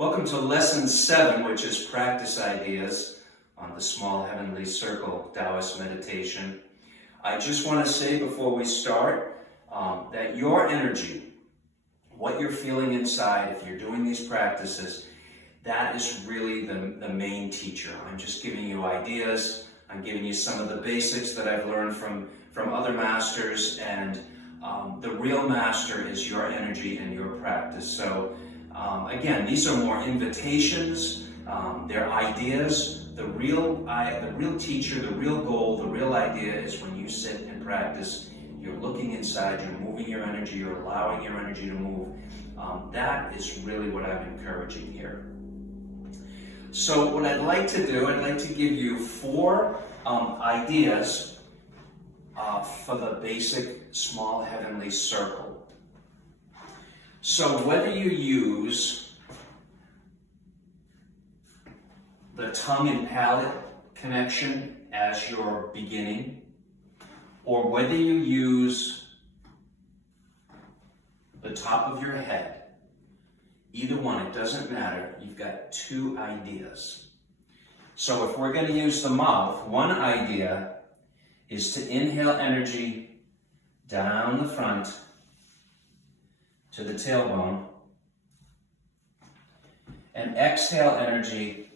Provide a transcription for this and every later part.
Welcome to Lesson 7, which is Practice Ideas on the Small Heavenly Circle Taoist Meditation. I just want to say before we start that your energy, what you're feeling inside, if you're doing these practices, that is really the main teacher. I'm just giving you ideas. I'm giving you some of the basics that I've learned from other masters, and the real master is your energy and your practice. So again, these are more invitations, they're ideas. The real teacher, the real goal, the real idea is when you sit and practice, you're looking inside, you're moving your energy, you're allowing your energy to move. That is really what I'm encouraging here. So what I'd like to do, I'd like to give you 4 ideas for the basic small heavenly circle. So whether you use the tongue and palate connection as your beginning, or whether you use the top of your head, either one, it doesn't matter. You've got 2 ideas. So if we're going to use the mouth, one idea is to inhale energy down the front to the tailbone, and exhale energy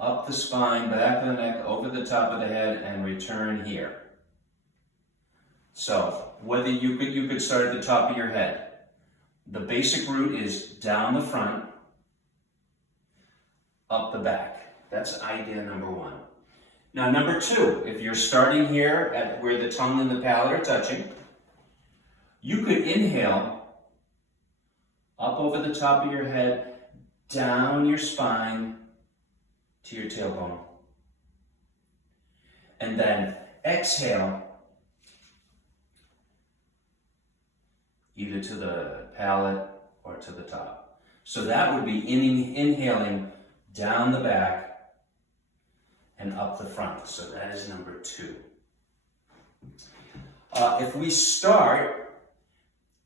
up the spine, back of the neck, over the top of the head, and return here. So whether you could start at the top of your head. The basic route is down the front, up the back. That's idea number 1. Now number 2, if you're starting here at where the tongue and the palate are touching, you could inhale up over the top of your head, down your spine to your tailbone. And then exhale either to the palate or to the top. So that would be inhaling down the back and up the front. So that is number 2. If we start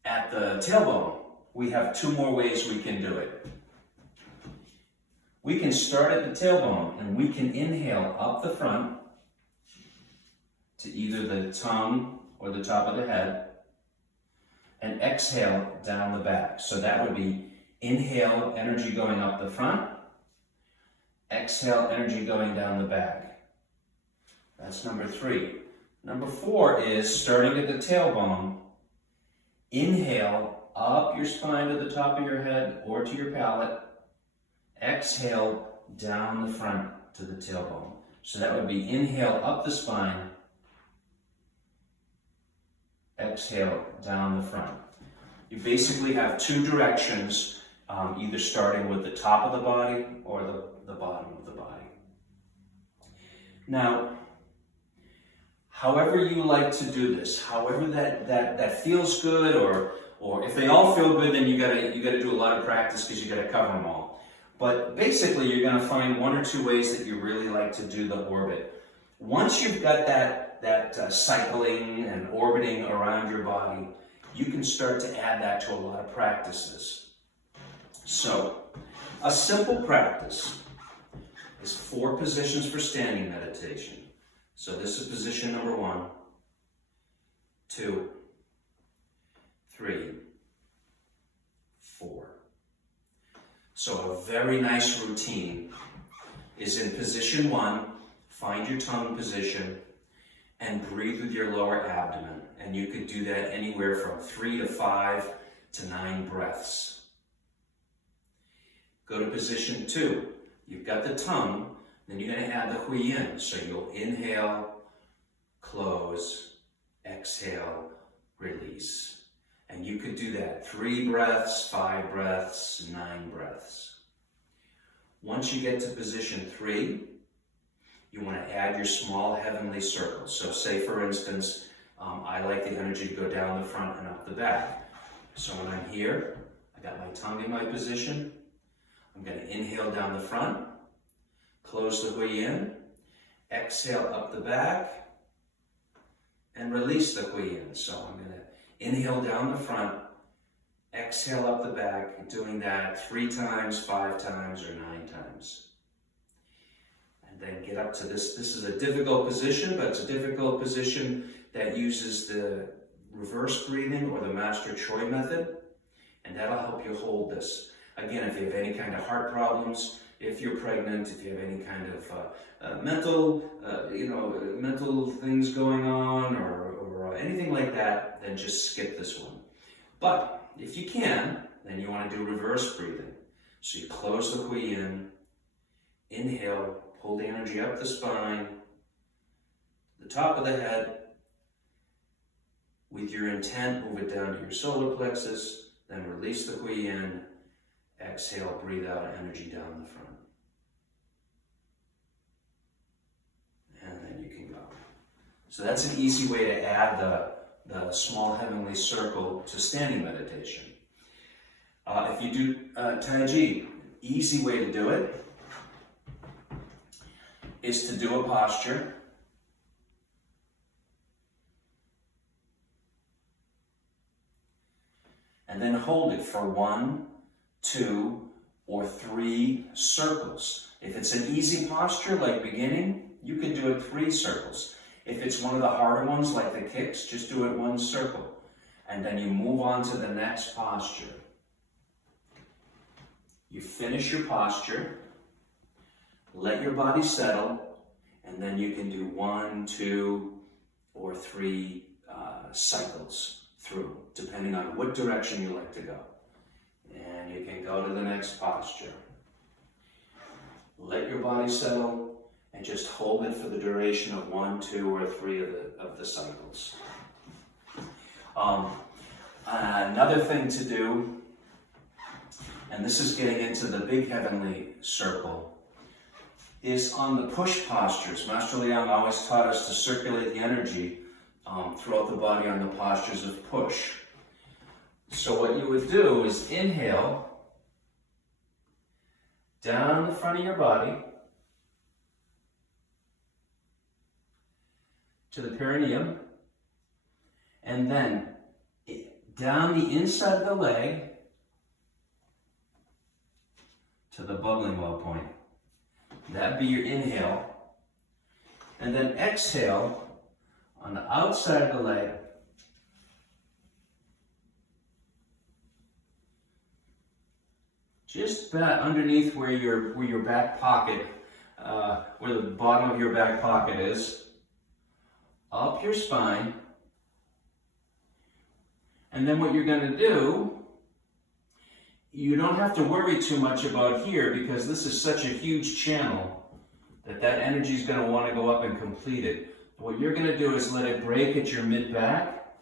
at the tailbone, we have 2 more ways we can do it. We can start at the tailbone and we can inhale up the front to either the tongue or the top of the head, and exhale down the back. So that would be inhale, energy going up the front, exhale, energy going down the back. That's number 3. Number 4 is starting at the tailbone, inhale up your spine to the top of your head or to your palate, exhale down the front to the tailbone. So that would be inhale up the spine, exhale down the front. You basically have 2 directions, either starting with the top of the body or the bottom of the body. Now, however you like to do this, however that feels good, or if they all feel good, then you gotta do a lot of practice because you gotta cover them all. But basically, you're gonna find 1 or 2 ways that you really like to do the orbit. Once you've got that cycling and orbiting around your body, you can start to add that to a lot of practices. So, a simple practice is 4 positions for standing meditation. So this is position number 1, 2, 3, 4. So a very nice routine is in position 1, find your tongue position, and breathe with your lower abdomen. And you could do that anywhere from 3 to 5 to 9 breaths. Go to position 2. You've got the tongue, then you're going to add the hui in. So you'll inhale, close, exhale, release. And you could do that 3 breaths, 5 breaths, 9 breaths. Once you get to position 3, you want to add your small heavenly circle. So say, for instance, I like the energy to go down the front and up the back. So when I'm here, I got my tongue in my position. I'm going to inhale down the front, close the hui in, exhale up the back, and release the hui in. So I'm going to inhale down the front, Exhale up the back, doing that 3 times, 5 times, or 9 times. And then get up to this. This is a difficult position, but it's a difficult position that uses the reverse breathing or the Master Choi method. And that'll help you hold this. Again, if you have any kind of heart problems, if you're pregnant, if you have any kind of mental things going on or anything like that, then just skip this one. But if you can, then you want to do reverse breathing. So you close the hui in, inhale, pull the energy up the spine, the top of the head. With your intent, move it down to your solar plexus, then release the hui in, exhale, breathe out energy down the front. And then you can go. So that's an easy way to add the small heavenly circle to standing meditation. If you do Tai-Chi, easy way to do it is to do a posture. And then hold it for 1, 2, or 3 circles. If it's an easy posture like beginning, you can do it 3 circles. If it's one of the harder ones like the kicks, just do it 1 circle. And then you move on to the next posture. You finish your posture, let your body settle, and then you can do 1, 2, or 3 cycles through, depending on what direction you like to go. And you can go to the next posture. Let your body settle and just hold it for the duration of 1, 2, or 3 of the cycles. Another thing to do, and this is getting into the big heavenly circle, is on the push postures. Master Liang always taught us to circulate the energy throughout the body on the postures of push. So what you would do is inhale down the front of your body to the perineum, and then down the inside of the leg to the bubbling well point. That'd be your inhale. And then exhale on the outside of the leg just underneath where your back pocket, where the bottom of your back pocket is, up your spine. And then what you're going to do, you don't have to worry too much about here because this is such a huge channel that energy is going to want to go up and complete it. What you're going to do is let it break at your mid-back,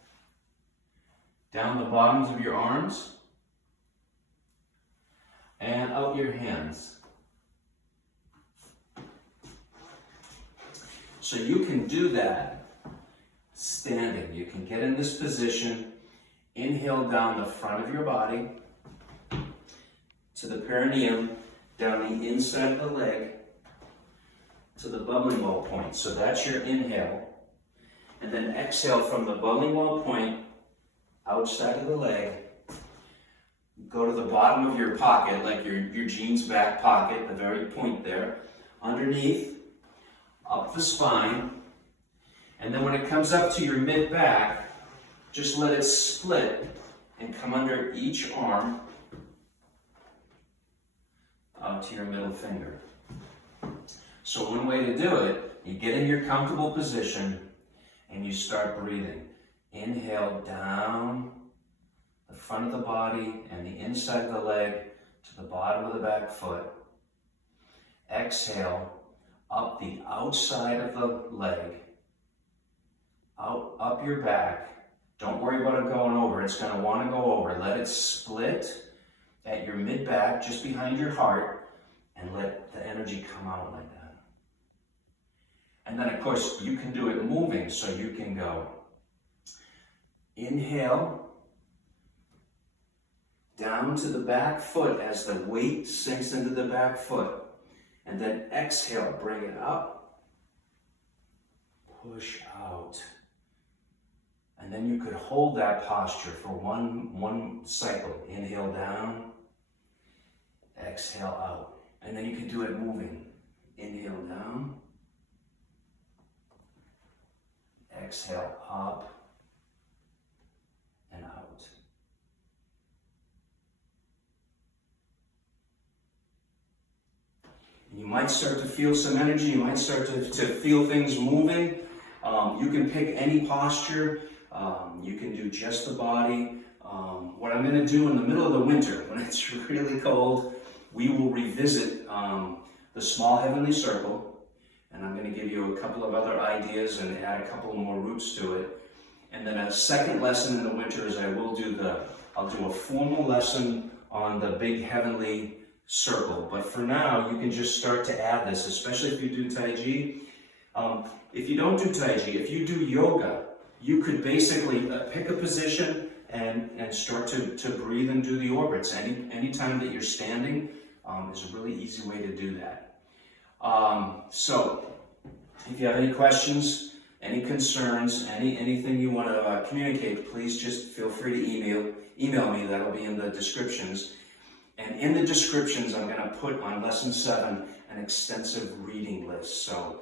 down the bottoms of your arms, and out your hands. So you can do that standing. You can get in this position, inhale down the front of your body to the perineum, down the inside of the leg to the bubbling well point. So that's your inhale. And then exhale from the bubbling well point, outside of the leg, go to the bottom of your pocket, like your jeans back pocket, the very point there, underneath, up the spine, and then when it comes up to your mid-back, just let it split and come under each arm out to your middle finger. So one way to do it, you get in your comfortable position and you start breathing. Inhale down the front of the body and the inside of the leg to the bottom of the back foot. Exhale up the outside of the leg, up your back. Don't worry about it going over. It's going to want to go over. Let it split at your mid-back, just behind your heart, and let the energy come out like that. And then, of course, you can do it moving, so you can go inhale down to the back foot as the weight sinks into the back foot. And then exhale, bring it up, push out. And then you could hold that posture for one cycle. Inhale down, exhale out. And then you can do it moving. Inhale down, exhale up and out. You might start to feel some energy. You might start to feel things moving. You can pick any posture. You can do just the body. What I'm going to do in the middle of the winter, when it's really cold, we will revisit the small heavenly circle. And I'm going to give you a couple of other ideas and add a couple more roots to it. And then a second lesson in the winter is I'll do a formal lesson on the big heavenly circle. But for now, you can just start to add this, especially if you do Tai Chi. If you don't do Tai Chi, if you do yoga, you could basically pick a position and start to breathe and do the orbits. Any time that you're standing is a really easy way to do that. So, if you have any questions, any concerns, anything you want to communicate, please just feel free to email me. That'll be in the descriptions. And in the descriptions, I'm going to put on Lesson 7 an extensive reading list. So,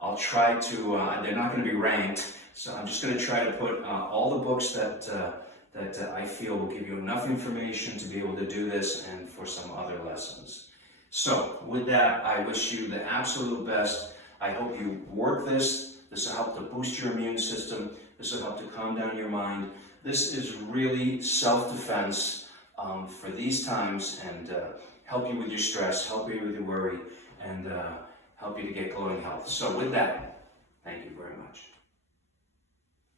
I'll try to, they're not going to be ranked, so I'm just going to try to put all the books that I feel will give you enough information to be able to do this and for some other lessons. So, with that, I wish you the absolute best. I hope you work this. This will help to boost your immune system. This will help to calm down your mind. This is really self-defense for these times and help you with your stress, help you with your worry, and help you to get glowing health. So with that, thank you very much.